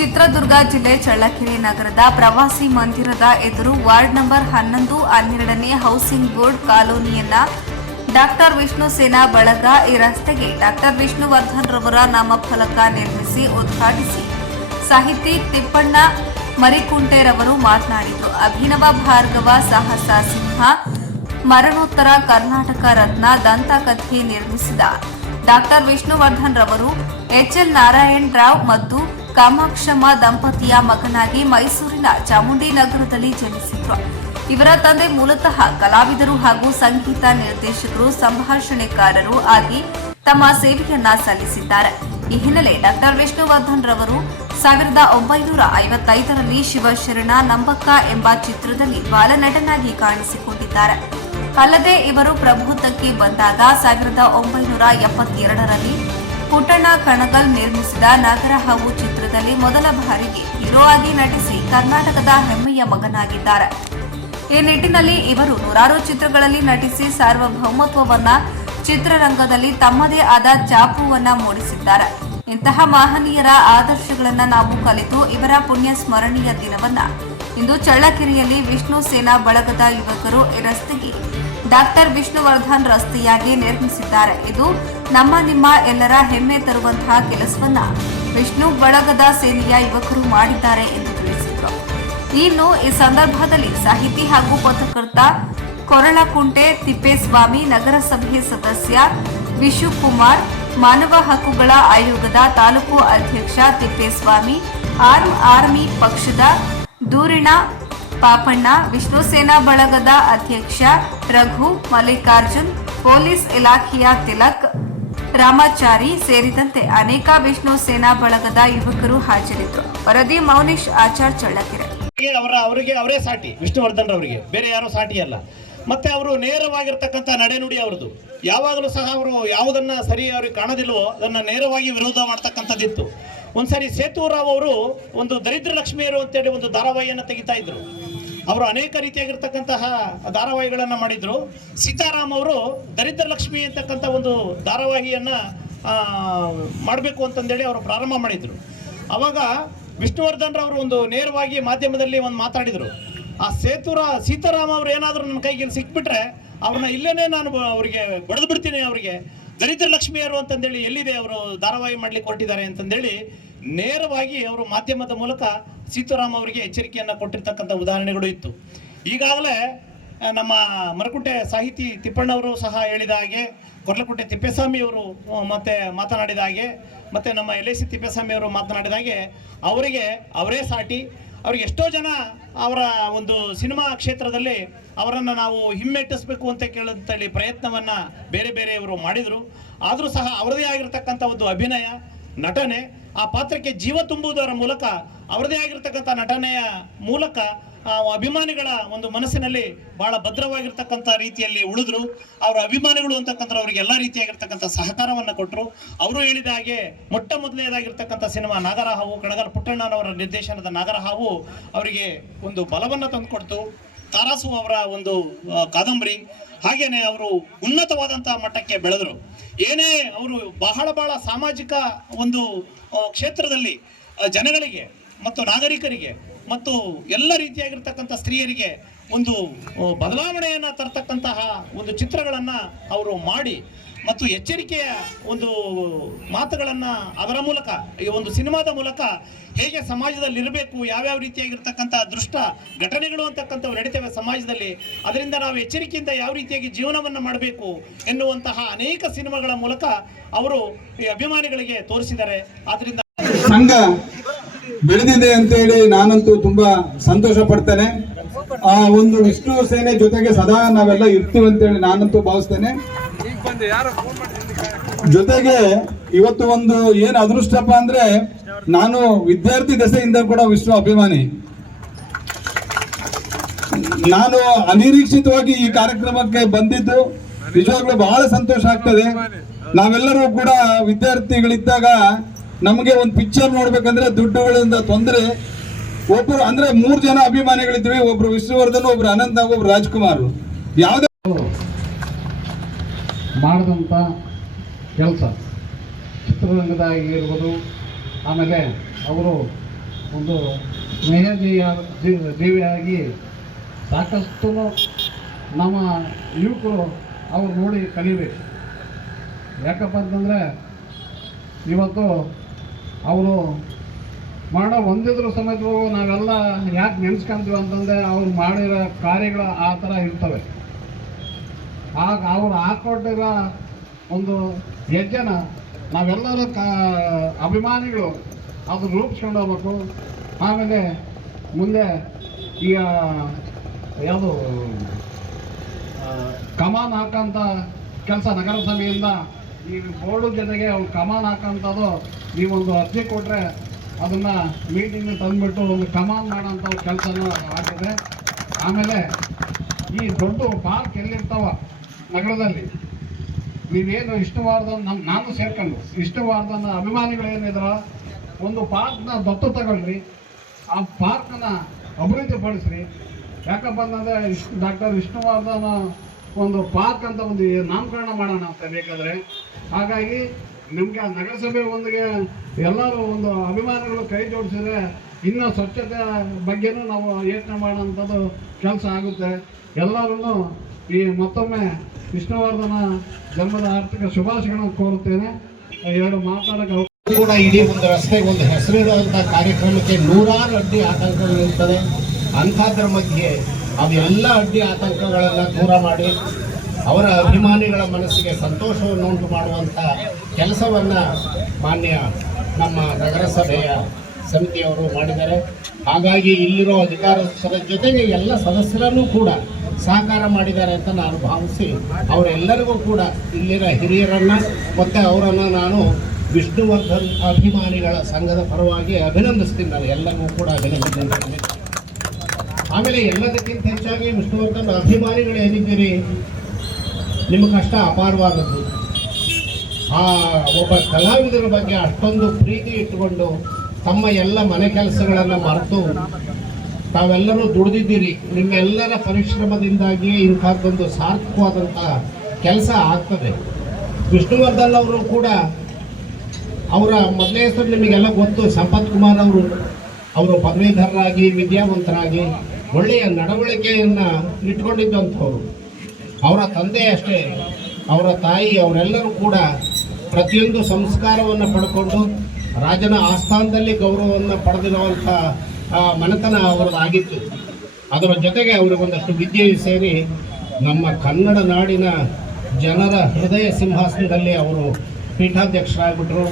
ಚಿತ್ರದುರ್ಗ ಜಿಲ್ಲೆ ಚಳ್ಳಕೆರೆ ನಗರದ ಪ್ರವಾಸಿ ಮಂದಿರದ ಎದುರು ವಾರ್ಡ್ ನಂಬರ್ ಹನ್ನೊಂದು, ಹನ್ನೆರಡನೇ ಹೌಸಿಂಗ್ ಬೋರ್ಡ್ ಕಾಲೋನಿಯನ್ನ ಡಾಕ್ಟರ್ ವಿಷ್ಣು ಸೇನಾ ಬಳಗ ಈ ರಸ್ತೆಗೆ ಡಾಕ್ಟರ್ ವಿಷ್ಣುವರ್ಧನ್ ರವರ ನಾಮಫಲಕ ನಿರ್ಮಿಸಿ ಉದ್ಘಾಟಿಸಿ. ಸಾಹಿತಿ ತಿಪ್ಪಣ್ಣ ಮರಿಕುಂಟೆರವರು ಮಾತನಾಡಿದರು. ಅಭಿನವ ಭಾರ್ಗವ ಸಾಹಸ ಸಿಂಹ, ಮರಣೋತ್ತರ ಕರ್ನಾಟಕ ರತ್ನ ದಂತಕಥೆ ನಿರ್ಮಿಸಿದ ಡಾಕ್ಟರ್ ವಿಷ್ಣುವರ್ಧನ್ ರವರು ಎಚ್ಎಲ್ ನಾರಾಯಣ್ ರಾವ್ ಮತ್ತು ಕಾಮಾಕ್ಷಮ್ಮ ದಂಪತಿಯ ಮಗನಾಗಿ ಮೈಸೂರಿನ ಚಾಮುಂಡಿ ನಗರದಲ್ಲಿ ಜನಿಸಿದ್ರು. ಇವರ ತಂದೆ ಮೂಲತಃ ಕಲಾವಿದರು ಹಾಗೂ ಸಂಗೀತ ನಿರ್ದೇಶಕರು ಸಂಭಾಷಣೆಕಾರರು ಆಗಿ ತಮ್ಮ ಸೇವೆಯನ್ನ ಸಲ್ಲಿಸಿದ್ದಾರೆ. ಈ ಹಿನ್ನೆಲೆ ಡಾಕ್ಟರ್ ವಿಷ್ಣುವರ್ಧನ್ ರವರು ಸಾವಿರದ ಒಂಬೈನೂರ ಐವತ್ತೈದರಲ್ಲಿ ಶಿವಶರಣ ನಂಬಕ್ಕ ಎಂಬ ಚಿತ್ರದಲ್ಲಿ ಬಾಲನಟನಾಗಿ ಕಾಣಿಸಿಕೊಂಡಿದ್ದಾರೆ. ಅಲ್ಲದೆ ಇವರು ಪ್ರಭುತ್ವಕ್ಕೆ ಬಂದಾಗ ಸಾವಿರದ ಒಂಬೈನೂರ ಎಪ್ಪತ್ತೆರಡರಲ್ಲಿ ಪುಟ್ಟಣ್ಣ ಕಣಗಲ್ ನಿರ್ಮಿಸಿದ ನಗರ ಹಾವು ಚಿತ್ರದಲ್ಲಿ ಮೊದಲ ಬಾರಿಗೆ ಹೀರೋ ಆಗಿ ನಟಿಸಿ ಕರ್ನಾಟಕದ ಹೆಮ್ಮೆಯ ಮಗನಾಗಿದ್ದಾರೆ. ಈ ನಿಟ್ಟಿನಲ್ಲಿ ಇವರು ನೂರಾರು ಚಿತ್ರಗಳಲ್ಲಿ ನಟಿಸಿ ಸಾರ್ವಭೌಮತ್ವವನ್ನ ಚಿತ್ರರಂಗದಲ್ಲಿ ತಮ್ಮದೇ ಆದ ಚಾಪುವನ್ನ ಮೂಡಿಸಿದ್ದಾರೆ. ಇಂತಹ ಮಹನೀಯರ ಆದರ್ಶಗಳನ್ನ ನಾವು ಕಲಿತು ಇವರ ಪುಣ್ಯ ಸ್ಮರಣೀಯ ದಿನವನ್ನ ಇಂದು ಚಳ್ಳಕೆರೆಯಲ್ಲಿ ವಿಷ್ಣು ಸೇನಾ ಬಳಗದ ಯುವಕರು ರಸ್ತೆಗೆ ಡಾಕ್ಟರ್ ವಿಷ್ಣುವರ್ಧನ್ ರಸ್ತೆಯಾಗಿ ನಿರ್ಮಿಸಿದ್ದಾರೆ. ಇದು ನಮ್ಮ ನಿಮ್ಮ ಎಲ್ಲರ ಹೆಮ್ಮೆ ತರುವಂತಹ ಕೆಲಸವನ್ನ ವಿಷ್ಣು ಬಳಗದ ಸೇನೆಯ ಯುವಕರು ಮಾಡಿದ್ದಾರೆ ಎಂದು ತಿಳಿಸಿದರು. ಇನ್ನು ಈ ಸಂದರ್ಭದಲ್ಲಿ ಸಾಹಿತಿ ಹಾಗೂ ಪತ್ರಕರ್ತ ಕೊರಳಕುಂಟೆ ತಿಪ್ಪೇಸ್ವಾಮಿ, ನಗರಸಭೆ ಸದಸ್ಯ ವಿಶುಕುಮಾರ್, ಮಾನವ ಹಕ್ಕುಗಳ ಆಯೋಗದ ತಾಲೂಕು ಅಧ್ಯಕ್ಷ ತಿಪ್ಪೇಸ್ವಾಮಿ ಆರ್ಮ್ ಆರ್ಮಿ ಪಕ್ಷದ ದೂರಿಣ ಪಾಪಣ್ಣ ವಿಷ್ಣು ಸೇನಾ ಬಳಗದ ಅಧ್ಯಕ್ಷ ರಘು ಮಲ್ಲಿಕಾರ್ಜುನ್, ಪೊಲೀಸ್ ಇಲಾಖೆಯ ತಿಲಕ್ ರಾಮಾಚಾರಿ ಸೇರಿದಂತೆ ಅನೇಕ ವಿಷ್ಣು ಸೇನಾ ಬಳಗದ ಯುವಕರು ಹಾಜರಿದ್ದರು. ವರದಿ ಮೌನೇಶ್ ಆಚಾರ್ ಚಳ್ಳಕೆರೆ. ಅವರ ಅವರಿಗೆ ಅವರೇ ಸಾಟಿ, ವಿಷ್ಣುವರ್ಧನ್ ಅವರಿಗೆ ಬೇರೆ ಯಾರು ಸಾಟಿ ಅಲ್ಲ. ಮತ್ತೆ ಅವರು ನೇರವಾಗಿರ್ತಕ್ಕಂಥ ನಡೆನುಡಿ ಅವರದು ಯಾವಾಗಲೂ ಸಹ ಅವರು ಯಾವುದನ್ನ ಸರಿ ಅವ್ರಿಗೆ ಕಾಣೋದಿಲ್ವೋ, ಅದನ್ನ ನೇರವಾಗಿ ವಿರೋಧ ಮಾಡ್ತಕ್ಕಂಥದ್ದಿತ್ತು. ಒಂದ್ಸರಿ ಸೇತುರಾವ್ ಅವರು ಒಂದು ದರಿದ್ರ ಲಕ್ಷ್ಮಿಯರು ಅಂತೇಳಿ ಒಂದು ಧಾರಾವಾಹಿಯನ್ನು ತೆಗಿತಾ ಇದ್ರು. ಅವರು ಅನೇಕ ರೀತಿಯಾಗಿರ್ತಕ್ಕಂತಹ ಧಾರಾವಾಹಿಗಳನ್ನು ಮಾಡಿದ್ರು. ಸೀತಾರಾಮ್ ಅವರು ದರಿದ್ರ ಲಕ್ಷ್ಮಿ ಅಂತಕ್ಕಂಥ ಒಂದು ಧಾರಾವಾಹಿಯನ್ನು ಮಾಡಬೇಕು ಅಂತಂದೇಳಿ ಅವರು ಪ್ರಾರಂಭ ಮಾಡಿದರು. ಅವಾಗ ವಿಷ್ಣುವರ್ಧನ್ ಅವರು ಒಂದು ನೇರವಾಗಿ ಮಾಧ್ಯಮದಲ್ಲಿ ಒಂದು ಮಾತಾಡಿದರು. ಆ ಸೇತುರ, ಸೀತಾರಾಮ್ ಅವ್ರು ಏನಾದರೂ ನನ್ನ ಕೈಗೆ ಸಿಕ್ಬಿಟ್ರೆ ಅವ್ರನ್ನ ಇಲ್ಲೇ ನಾನು ಅವರಿಗೆ ಬಡಿದು ಬಿಡ್ತೀನಿ ಅವರಿಗೆ. ದರಿದ್ರ ಲಕ್ಷ್ಮಿಯರು ಅಂತಂದೇಳಿ ಎಲ್ಲಿದೆ ಅವರು ಧಾರಾವಾಹಿ ಮಾಡ್ಲಿಕ್ಕೆ ಹೊರಟಿದ್ದಾರೆ ಅಂತಂದೇಳಿ ನೇರವಾಗಿ ಅವರು ಮಾಧ್ಯಮದ ಮೂಲಕ ಸೀತಾರಾಮ್ ಅವರಿಗೆ ಎಚ್ಚರಿಕೆಯನ್ನು ಕೊಟ್ಟಿರ್ತಕ್ಕಂಥ ಉದಾಹರಣೆಗಳು ಇತ್ತು. ಈಗಾಗಲೇ ನಮ್ಮ ಮರಕುಂಟೆ ಸಾಹಿತಿ ತಿಪ್ಪಣ್ಣವರು ಸಹ ಹೇಳಿದ ಹಾಗೆ ಕೊರ್ಲಕುಂಟೆ ತಿಪ್ಪೇಸ್ವಾಮಿ ಅವರು ಮತ್ತೆ ಮಾತನಾಡಿದ ಹಾಗೆ, ಮತ್ತೆ ನಮ್ಮ ಎಲ್ ಐ ಸಿ ತಿಪ್ಪೇಸ್ವಾಮಿ ಅವರು ಮಾತನಾಡಿದ ಹಾಗೆ, ಅವರಿಗೆ ಅವರೇ ಸಾಟಿ, ಅವ್ರಿಗೆ ಎಷ್ಟೋ ಜನ ಅವರ ಒಂದು ಸಿನಿಮಾ ಕ್ಷೇತ್ರದಲ್ಲಿ ಅವರನ್ನು ನಾವು ಹಿಮ್ಮೆಟ್ಟಿಸ್ಬೇಕು ಅಂತ ಕೇಳಂತೇಳಿ ಪ್ರಯತ್ನವನ್ನು ಬೇರೆ ಬೇರೆಯವರು ಮಾಡಿದರು. ಆದರೂ ಸಹ ಅವರದೇ ಆಗಿರತಕ್ಕಂಥ ಒಂದು ಅಭಿನಯ, ನಟನೆ ಆ ಪಾತ್ರಕ್ಕೆ ಜೀವ ತುಂಬುವುದರ ಮೂಲಕ, ಅವರದೇ ಆಗಿರ್ತಕ್ಕಂಥ ನಟನೆಯ ಮೂಲಕ ಅಭಿಮಾನಿಗಳ ಒಂದು ಮನಸ್ಸಿನಲ್ಲಿ ಬಹಳ ಭದ್ರವಾಗಿರ್ತಕ್ಕಂಥ ರೀತಿಯಲ್ಲಿ ಉಳಿದ್ರು. ಅವರ ಅಭಿಮಾನಿಗಳು ಅಂತಕ್ಕಂಥ ಅವರಿಗೆ ಎಲ್ಲ ರೀತಿಯಾಗಿರ್ತಕ್ಕಂಥ ಸಹಕಾರವನ್ನು ಕೊಟ್ಟರು ಅವರು ಹೇಳಿದ ಹಾಗೆ ಮೊಟ್ಟ ಮೊದಲನೇದಾಗಿರ್ತಕ್ಕಂಥ ಸಿನಿಮಾ ನಾಗರಹಾವು, ಕಣಗಲ್ ಪುಟ್ಟಣ್ಣನವರ ನಿರ್ದೇಶನದ ನಾಗರಹಾವು ಅವರಿಗೆ ಒಂದು ಬಲವನ್ನು ತಂದುಕೊಡ್ತು. ತಾರಾಸು ಅವರ ಒಂದು ಕಾದಂಬರಿ ಹಾಗೇನೆ ಅವರು ಉನ್ನತವಾದಂತಹ ಮಟ್ಟಕ್ಕೆ ಬೆಳೆದರು. ಏನೇ ಅವರು ಬಹಳ ಬಹಳ ಸಾಮಾಜಿಕ ಒಂದು ಕ್ಷೇತ್ರದಲ್ಲಿ ಜನಗಳಿಗೆ ಮತ್ತು ನಾಗರಿಕರಿಗೆ ಮತ್ತು ಎಲ್ಲ ರೀತಿಯಾಗಿರ್ತಕ್ಕಂಥ ಸ್ತ್ರೀಯರಿಗೆ ಒಂದು ಬದಲಾವಣೆಯನ್ನು ತರ್ತಕ್ಕಂತಹ ಒಂದು ಚಿತ್ರಗಳನ್ನು ಅವರು ಮಾಡಿ ಮತ್ತು ಎಚ್ಚರಿಕೆಯ ಒಂದು ಮಾತುಗಳನ್ನ ಅದರ ಮೂಲಕ, ಈ ಒಂದು ಸಿನಿಮಾದ ಮೂಲಕ ಹೇಗೆ ಸಮಾಜದಲ್ಲಿ ಇರಬೇಕು ಯಾವ್ಯಾವ ರೀತಿಯಾಗಿರ್ತಕ್ಕಂಥ ದುಷ್ಟ ಘಟನೆಗಳು ಅಂತಕ್ಕಂಥವು ನಡೀತವೆ ಸಮಾಜದಲ್ಲಿ, ಅದರಿಂದ ನಾವು ಎಚ್ಚರಿಕೆಯಿಂದ ಯಾವ ರೀತಿಯಾಗಿ ಜೀವನವನ್ನು ಮಾಡಬೇಕು ಎನ್ನುವಂತಹ ಅನೇಕ ಸಿನಿಮಾಗಳ ಮೂಲಕ ಅವರು ಈ ಅಭಿಮಾನಿಗಳಿಗೆ ತೋರಿಸಿದ್ದಾರೆ. ಆದ್ರಿಂದ ಸಂಘ ಬೆಳೆದಿದೆ ಅಂತೇಳಿ ನಾನಂತೂ ತುಂಬಾ ಸಂತೋಷ ಪಡ್ತೇನೆ. ಆ ಒಂದು ವಿಷ್ಣು ಸೇನೆ ಜೊತೆಗೆ ಸದಾ ನಾವೆಲ್ಲ ಇರ್ತೀವಿ ಅಂತೇಳಿ ನಾನಂತೂ ಭಾವಿಸ್ತೇನೆ. ಜೊತೆಗೆ ಇವತ್ತು ಒಂದು ಏನ್ ಅದೃಷ್ಟಪ್ಪ ಅಂದ್ರೆ ನಾನು ವಿದ್ಯಾರ್ಥಿ ದಶೆಯಿಂದ ಕೂಡ ವಿಶ್ವ ಅಭಿಮಾನಿ. ನಾನು ಅನಿರೀಕ್ಷಿತವಾಗಿ ಈ ಕಾರ್ಯಕ್ರಮಕ್ಕೆ ಬಂದಿದ್ದು. ನಿಜವಾಗ್ಲೂ ಬಹಳ ಸಂತೋಷ ಆಗ್ತದೆ. ನಾವೆಲ್ಲರೂ ಕೂಡ ವಿದ್ಯಾರ್ಥಿಗಳಿದ್ದಾಗ ನಮಗೆ ಒಂದು ಪಿಕ್ಚರ್ ನೋಡ್ಬೇಕಂದ್ರೆ ದುಡ್ಡುಗಳಿಂದ ತೊಂದರೆ. ಒಬ್ರು ಅಂದ್ರೆ ಮೂರ್ ಜನ ಅಭಿಮಾನಿಗಳಿದ್ವಿ, ಒಬ್ರು ವಿಷ್ಣುವರ್ಧನ್, ಒಬ್ರು ಅನಂತ್ ಒಬ್ರು ರಾಜ್ಕುಮಾರ್. ಯಾವ್ದೇ ಮಾಡಿದಂಥ ಕೆಲಸ. ಚಿತ್ರರಂಗದಾಗಿರ್ಬೋದು ಆಮೇಲೆ ಅವರು ಒಂದು ಸ್ನೇಹಜೀಯ ಜೀವ ಜೀವಿಯಾಗಿ ಸಾಕಷ್ಟು ನಮ್ಮ ಯುವಕರು ಅವ್ರು ನೋಡಿ ಕಲಿಬೇಕು. ಯಾಕಪ್ಪ ಅಂತಂದರೆ ಇವತ್ತು ಅವರು ಮಾಡೋ ಒಂದಿದ್ರು ಸಮೇತವೂ ನಾವೆಲ್ಲ ಯಾಕೆ ನೆನೆಸ್ಕೊಂತೀವಿ ಅಂತಂದರೆ ಅವ್ರು ಮಾಡಿರೋ ಕಾರ್ಯಗಳು ಆ ಥರ ಇರ್ತವೆ. ಆಗ ಅವರು ಹಾಕೊಂಡಿರೋ ಒಂದು ಹೆಜ್ಜೆನ ನಾವೆಲ್ಲರೂ ಕಾ, ಅಭಿಮಾನಿಗಳು ಅದು ರೂಪಿಸ್ಕೊಂಡು ಹೋಗ್ಬೇಕು. ಆಮೇಲೆ ಮುಂದೆ ಈಗ ಯಾವುದು ಕಮಾನ್ ಹಾಕೋಂಥ ಕೆಲಸ ನಗರಸಭೆಯಿಂದ ಈ ಬೋರ್ಡ್ ಜೊತೆಗೆ ಅವ್ರು ಕಮಾನ್ ಹಾಕೋಂಥದ್ದು ನೀವೊಂದು ಅರ್ಜಿ ಕೊಟ್ಟರೆ ಅದನ್ನು ಮೀಟಿಂಗ್ ತಂದುಬಿಟ್ಟು ಒಂದು ಕಮಾನ್ ಮಾಡೋಂಥ ಕೆಲಸನೂ ಆಗ್ತದೆ. ಆಮೇಲೆ ಈ ದೊಡ್ಡ ಪಾರ್ಕ್ ಎಲ್ಲಿರ್ತಾವ ನಗರದಲ್ಲಿ ನೀವೇನು ಇಷ್ಟವಾದ ನಮ್ಮ ನಾನು ಸೇರ್ಕೊಂಡು ಅಭಿಮಾನಿಗಳು ಏನಿದ್ರ ಒಂದು ಪಾರ್ಕ್ನ ದತ್ತು ತಗೊಳ್ರಿ, ಆ ಪಾರ್ಕ್ನ ಅಭಿವೃದ್ಧಿಪಡಿಸ್ರಿ ಯಾಕಪ್ಪ ಅಂತಂದರೆ ಇಷ್ಟು ಡಾಕ್ಟರ್ ವಿಷ್ಣುವರ್ಧನ ಒಂದು ಪಾರ್ಕ್ ಅಂತ ಒಂದು ನಾಮಕರಣ ಮಾಡೋಣ ಅಂತ ಬೇಕಾದರೆ. ಹಾಗಾಗಿ, ನಿಮಗೆ ನಗರಸಭೆ ಒಂದಿಗೆ ಎಲ್ಲರೂ ಒಂದು ಅಭಿಮಾನಿಗಳು ಕೈ ಜೋಡಿಸಿದ್ರೆ ಇನ್ನೂ ಸ್ವಚ್ಛತೆ ಬಗ್ಗೆನೂ ನಾವು ಯೋಚನೆ ಮಾಡೋಂಥದ್ದು ಕೆಲಸ ಆಗುತ್ತೆ. ಎಲ್ಲರೂ ಈ ಮತ್ತೊಮ್ಮೆ ವಿಷ್ಣುವರ್ಧನ ಜನ್ಮದ ಆರ್ಥಿಕ ಶುಭಾಶಯಗಳನ್ನು ಕೋರುತ್ತೇನೆ. ಎರಡು ಮಾತಾಡೋಕೆ ಅವಕಾಶ ಕೂಡ ಇಡೀ ಒಂದು ರಸ್ತೆಗೆ ಒಂದು ಹೆಸರಿಡುವಂಥ ಕಾರ್ಯಕ್ರಮಕ್ಕೆ ನೂರಾರು ಅಡ್ಡಿ ಆತಂಕಗಳಿರ್ತದೆ ಅಂಥದ್ರ ಮಧ್ಯೆ ಅವೆಲ್ಲ ಅಡ್ಡಿ ಆತಂಕಗಳನ್ನು ದೂರ ಮಾಡಿ ಅವರ ಅಭಿಮಾನಿಗಳ ಮನಸ್ಸಿಗೆ ಸಂತೋಷವನ್ನು ಉಂಟು ಮಾಡುವಂಥ ಕೆಲಸವನ್ನು ಮಾನ್ಯ ನಮ್ಮ ನಗರಸಭೆಯ ಸಮಿತಿಯವರು ಮಾಡಿದ್ದಾರೆ. ಹಾಗಾಗಿ ಇಲ್ಲಿರೋ ಅಧಿಕಾರಸ್ಥರ ಜೊತೆಗೆ ಎಲ್ಲ ಸದಸ್ಯರನ್ನೂ ಕೂಡ ಸಹಕಾರ ಮಾಡಿದ್ದಾರೆ ಅಂತ ನಾನು ಭಾವಿಸಿ ಅವರೆಲ್ಲರಿಗೂ ಕೂಡ ಇಲ್ಲಿನ ಹಿರಿಯರನ್ನು ಮತ್ತು ಅವರನ್ನು ನಾನು ವಿಷ್ಣುವರ್ಧನ್ ಅಭಿಮಾನಿಗಳ ಸಂಘದ ಪರವಾಗಿ ಅಭಿನಂದಿಸ್ತೀನಿ. ನಾನು ಎಲ್ಲರಿಗೂ ಕೂಡ ಅಭಿನಂದಿಸ್ತೀನಿ. ಆಮೇಲೆ ಎಲ್ಲದಕ್ಕಿಂತ ಹೆಚ್ಚಾಗಿ ವಿಷ್ಣುವರ್ಧನ್ ಅಭಿಮಾನಿಗಳು ಏನಿದ್ದೀರಿ? ನಿಮ್ಮ ಕಷ್ಟ ಅಪಾರವಾದದ್ದು. ಆ ಒಬ್ಬ ಕಲಾವಿದರ ಬಗ್ಗೆ ಅಷ್ಟೊಂದು ಪ್ರೀತಿ ಇಟ್ಟುಕೊಂಡು ತಮ್ಮ ಎಲ್ಲ ಮನೆ ಕೆಲಸಗಳನ್ನು ಮರೆತು ತಾವೆಲ್ಲರೂ ದುಡಿದಿದ್ದೀರಿ, ನಿಮ್ಮೆಲ್ಲರ ಪರಿಶ್ರಮದಿಂದಾಗಿ ಇಂಥದ್ದೊಂದು ಸಾರ್ಥಕವಾದಂಥ ಕೆಲಸ ಆಗ್ತದೆ. ವಿಷ್ಣುವರ್ಧನ್ ಅವರು ಕೂಡ ಅವರ ಮೊದಲನೇ ಹೆಸರು ನಿಮಗೆಲ್ಲ ಗೊತ್ತು, ಸಂಪತ್ ಕುಮಾರ್ ಅವರು. ಅವರು ಪದವೀಧರರಾಗಿ, ವಿದ್ಯಾವಂತರಾಗಿ ಒಳ್ಳೆಯ ನಡವಳಿಕೆಯನ್ನು ಇಟ್ಕೊಂಡಿದ್ದಂಥವ್ರು. ಅವರ ತಂದೆ ಅಷ್ಟೇ, ಅವರ ತಾಯಿ, ಅವರೆಲ್ಲರೂ ಕೂಡ ಪ್ರತಿಯೊಂದು ಸಂಸ್ಕಾರವನ್ನು ಪಡ್ಕೊಂಡು ರಾಜನ ಆಸ್ಥಾನದಲ್ಲಿ ಗೌರವವನ್ನು ಪಡೆದಿರುವಂಥ ಮನೆತನ ಅವರದಾಗಿತ್ತು. ಅದರ ಜೊತೆಗೆ ಅವರಿಗೊಂದಷ್ಟು ವಿದ್ಯೆ ಸೇರಿ ನಮ್ಮ ಕನ್ನಡ ನಾಡಿನ ಜನರ ಹೃದಯ ಸಿಂಹಾಸನದಲ್ಲಿ ಅವರು ಪೀಠಾಧ್ಯಕ್ಷರಾಗ್ಬಿಟ್ರು.